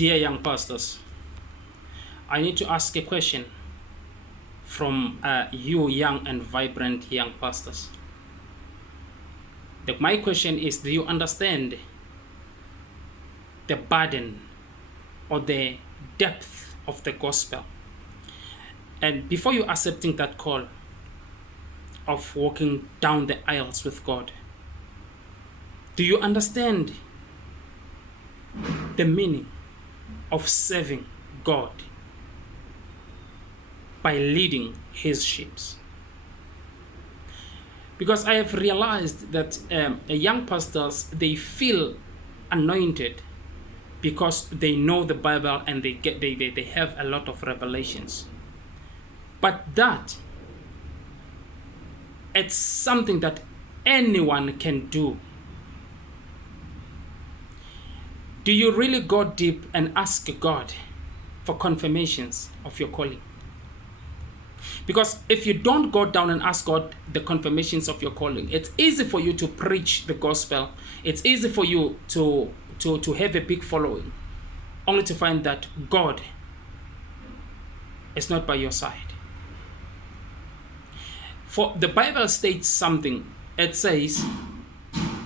Dear young pastors, I need to ask a question from you young and vibrant young pastors. My question is, do you understand the burden or the depth of the gospel? And before you accepting that call of walking down the aisles with God, do you understand the meaning of serving God by leading his sheep? Because I have realized that young pastors, they feel anointed because they know the Bible and they have a lot of revelations. But that, it's something that anyone can do. Do you really go deep and ask God for confirmations of your calling? Because if you don't go down and ask God the confirmations of your calling, it's easy for you to preach the gospel. It's easy for you to have a big following, only to find that God is not by your side. For the Bible states something. It says,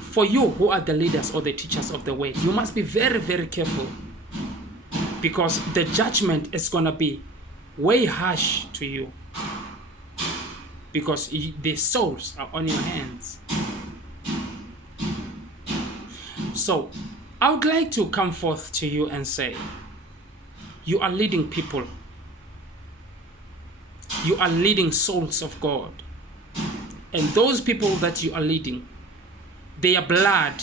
for you who are the leaders or the teachers of the word, you must be very, very careful, because the judgment is going to be way harsh to you, because the souls are on your hands. So I would like to come forth to you and say, you are leading people. You are leading souls of God. And those people that you are leading, their blood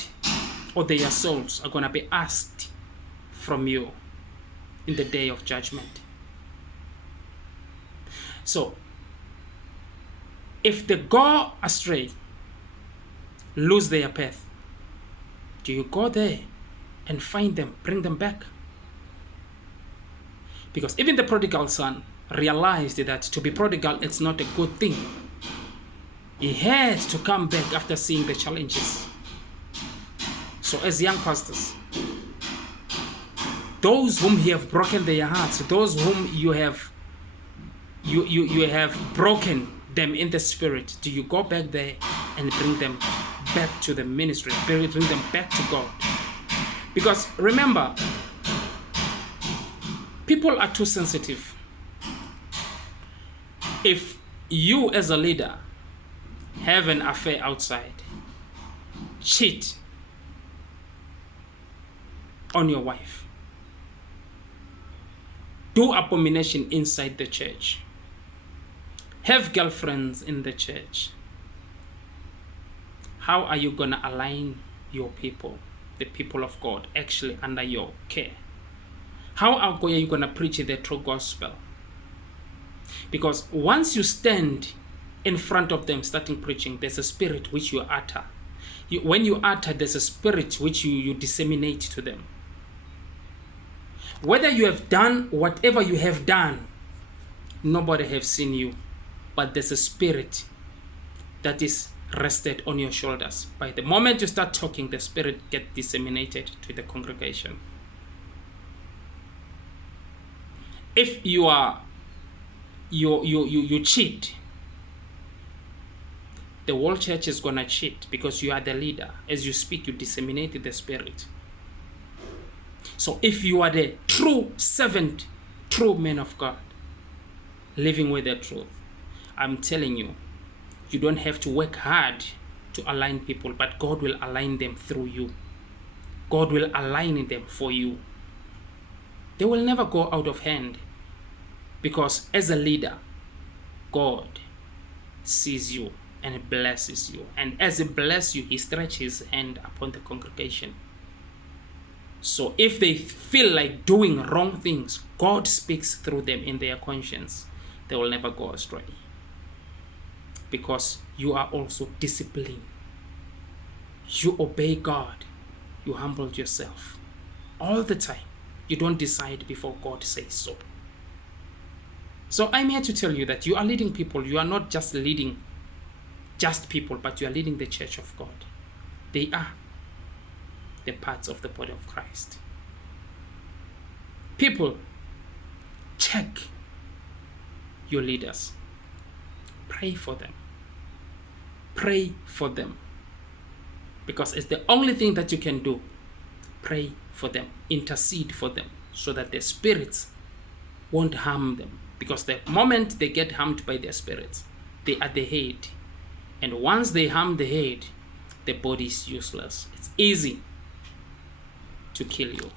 or their souls are going to be asked from you in the day of judgment. So, if they go astray, lose their path, do you go there and find them, bring them back? Because even the prodigal son realized that to be prodigal, it's not a good thing. He had to come back after seeing the challenges. So as young pastors, those whom he have broken their hearts, those whom you have broken them in the spirit, do you go back there and bring them back to the ministry, bring them back to God? Because remember, people are too sensitive. If you as a leader have an affair outside, cheat on your wife, do abomination inside the church, have girlfriends in the church, how are you going to align your people, the people of God, actually under your care? How are you going to preach the true gospel? Because once you stand in front of them starting preaching, there's a spirit which you utter. When you utter, there's a spirit which you disseminate to them. Whether you have done whatever you have done, nobody have seen you, but there's a spirit that is rested on your shoulders. By the moment you start talking, the spirit gets disseminated to the congregation. If you cheat, the whole church is gonna cheat, because you are the leader. As you speak, you disseminate the spirit. So if you are the true servant, true man of God, living with the truth, I'm telling you, you don't have to work hard to align people, but God will align them through you. God will align them for you. They will never go out of hand, because as a leader, God sees you and blesses you. And as he blesses you, he stretches his hand upon the congregation. So if they feel like doing wrong things, God speaks through them in their conscience. They will never go astray, because you are also disciplined. You obey God. You humbled yourself all the time. You don't decide before God says so. So I'm here to tell you that you are leading people. You are not just leading just people, but you are leading the church of God. They are the parts of the body of Christ. People, check your leaders. Pray for them. Pray for them. Because it's the only thing that you can do. Pray for them. Intercede for them so that their spirits won't harm them. Because the moment they get harmed by their spirits, they are the head. And once they harm the head, the body is useless. It's easy to kill you.